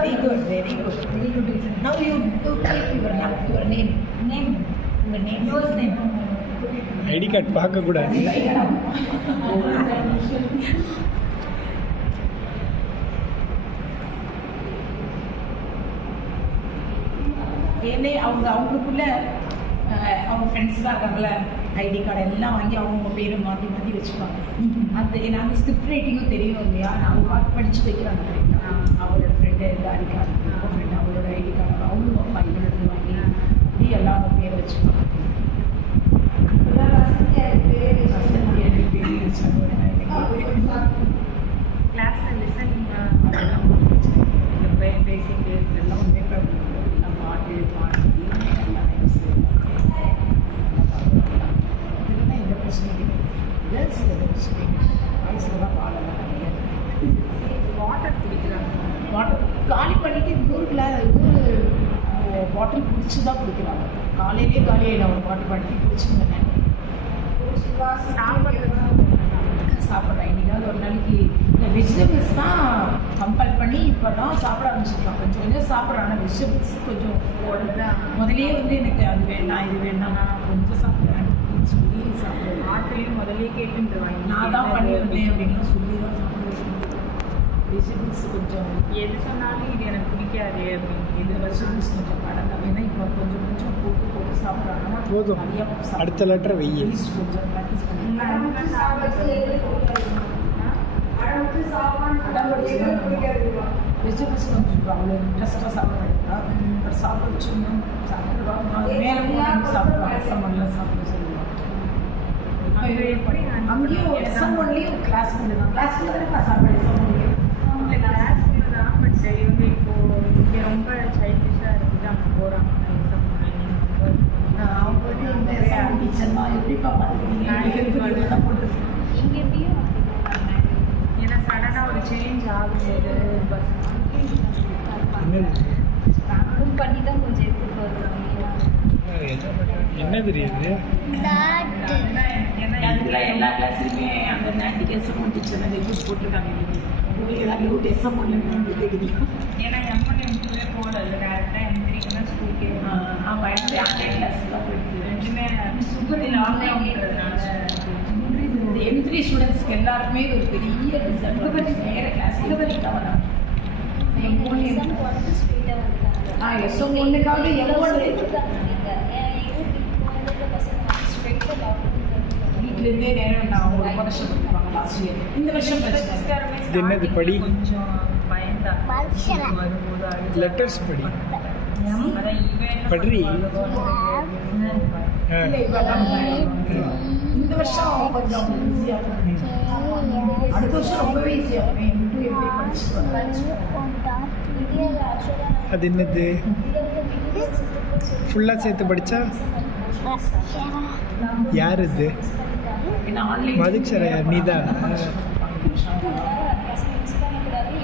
Very good, very good, very good. Now you keep your name. Your name. Yours name. ID card பார்க்கக்கூடாது. ஏன்னே அவங்களுக்குள்ள அவங்க ஃப்ரெண்ட்ஸ்லாம் இருக்காங்கள ID card எல்லாம் வாங்கி அவங்க பேரை மாற்றி மாற்றி வச்சுப்பாங்க. அந்த ஸ்கிரிப்ட் ரைட்டிங்கும் தெரியும் இல்லையா, அவங்க பார்த்து படித்து வைக்கிறாங்க. அவளோட ஃப்ரெண்டு ஐடி கார்டு, ஃப்ரெண்டு அவளோட ஐடி கார்டு அவங்களும் அப்பா இவரோட வாங்கி அப்படி எல்லாம் அவங்க பேரை வச்சுப்பாங்க. கிளாஸில் லிசனிங் பேசிட்டு எல்லாம் ஒன்றே பாட்டு பாட்டு இதெல்லாம் எந்த பிரச்சனையும் கேர்ள்ஸ் எந்த பிரச்சனையும் வயசில் தான் பாடலாம் கிடையாது. வாட்டர் குடிக்கிறாங்க, வாட்டர் காலி பண்ணிட்டு ஊருக்கு பாட்டில் குடிச்சு தான் குடிக்கிறாங்க. காலையிலே காலியாயிடும் ஒரு பாட்டில் பண்ணிட்டு குடிச்சுங்க. சாப்பிட்றேன் இன்னைக்காவது ஒரு நாளைக்கு இந்த வெஜிடபிள்ஸ் தான் கம்பல் பண்ணி இப்போ தான் சாப்பிட ஆரம்பிச்சிருக்கோம். கொஞ்சம் கொஞ்சம் சாப்பிட்றேன். ஆனால் வெஜிடபிள்ஸ் கொஞ்சம் முதலே வந்து எனக்கு அது வேண்டாம் இது வேண்டாம் நான் கொஞ்சம் சாப்பிட்றேன் அப்படின்னு சொல்லி சாப்பிடுவேன். ஆட்டையும் முதலே கேட்டுருவாங்க, நான் தான் பண்ணியிருந்தேன் அப்படின்லாம் சொல்லி தான் சாப்பிடுவேன். வெஜிடபிள்ஸ் கொஞ்சம் எது சொன்னாலும் இது எனக்கு பிடிக்காது அப்படின்னு இந்த வெஜிடபிள்ஸ் கொஞ்சம் கடந்த வேணா இப்போ கொஞ்சம் கொஞ்சம் போட்டு போட்டு சாப்பிட்றாங்கன்னா போதும். அடுத்த லெட்டர் வெய்ய கொஞ்சம் ப்ராக்டிஸ் பண்ணி வெஜிடபிள்ஸ் கொஞ்சம் அவ்வளோ இன்ட்ரெஸ்ட்டாக சாப்பிட்றாங்க. பட் சாப்பிட வச்சுருந்தோம் சாப்பிடுவாங்க, மேலே சாப்பிடுவாங்க. எஸ்எம் ஒன்லாம் சாப்பிட சொல்லுவாங்க. அங்கேயும் எஸ்எம் ஒன்லேயும் கிளாஸ் பண்ணுறாங்க. கிளாஸ் பண்ணி நான் சாப்பிட எஸ்எம் ஒன்லேயும் கிளாஸ் தான். பட் சரி வந்து இப்போது இங்கே ரொம்ப சைல்டிஷாக இருக்குது. அங்கே போகிறாங்க எஸ்எம் அவங்க வந்து இந்த எஸ்எம் டீச்சர் தான் எப்படிப்பா பார்த்துருக்கீங்க தான் போட்டுருக்கேன். இங்கே எப்படியும் ஏன்னா சடனாக ஒரு சேஞ்ச் ஆகும்போது பஸ் பண்ணி தான் கொஞ்சம் எடுத்துகிட்டு வருவாங்க. என்ன தெரியுது ஏன்னா எல்லா கிளாஸ்லையுமே அந்த நேட்டிக் எஸ்எம் டீச்சர் தான் ரெக்யூட் போட்டிருக்காங்க. ஏதாவது ஒரு எஸ்எம் ஒன்று கேட்குது. ஏன்னா எம்என் எம்டிலே போடல டேரெக்டாக எம்3 தான் ஸ்கூலுக்கு. ஆமாம் ஆன்லைன் கிளாஸ் தான் போயிடுது. ரெண்டுமே சுகரில் ஆன்லைன்றதுனால எம்3 ஸ்டூடெண்ட்ஸ்க்கு எல்லாருக்குமே ஒரு பெரிய டிஸ்அட்வான்டேஜ். நேர கிளாஸ் தான் வராங்க. எஸ்எம் ஒன்றுக்காவது வீட்டிலேருந்தே நேரம் நான் ஒரு வருஷம் கொடுப்பாங்க லாஸ்ட் இயர். இந்த வருஷம் என்னது படி கொஞ்சம் பயந்தா லெட்டர்ஸ் படி பட்ரி. இந்த வருஷம் கொஞ்சம் ஈஸியாக, அடுத்த வருஷம் ரொம்பவே ஈஸியாக அது என்னது ஃபுல்லாக சேர்த்து படித்தா யார் இது? மதுச்சரா யார்? நீதான்.